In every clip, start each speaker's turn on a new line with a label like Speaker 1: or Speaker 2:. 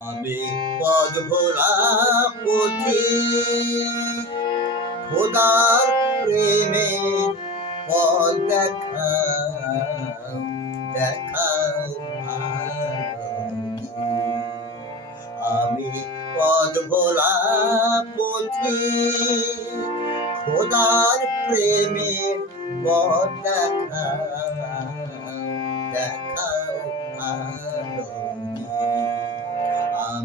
Speaker 1: আমি পদ ভোলা পথি খোদার প্রেমে পদ দেখা দেখাও আমি পদ ভোলা পথি, খোদার প্রেমে পদ দেখা ভারতী।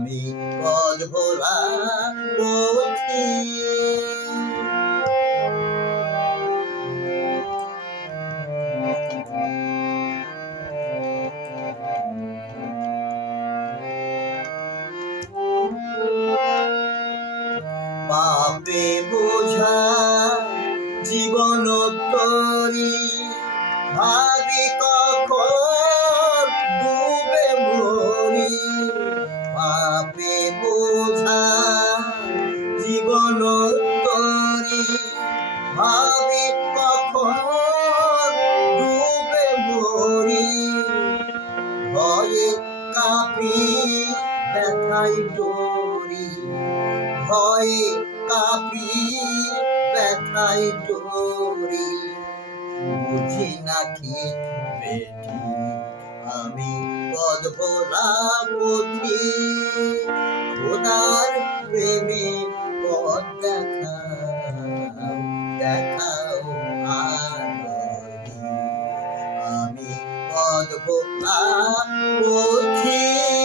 Speaker 1: আমি পদ ভোলা পথি পাপে বোঝা জীবন তরি ভাবি কখন বোঝা জীবন তরি ভাবি কখন ডুবে মরি। ভয়ে কাপি ব্যথাই ডরি। ভয়ে কাপি ব্যথাই ডরি। বুঝি বেটি আমি পদ ভোলা পথি খোদার প্রেমে পথ দেখাও দেখাও আমি পদ ভোলা পথি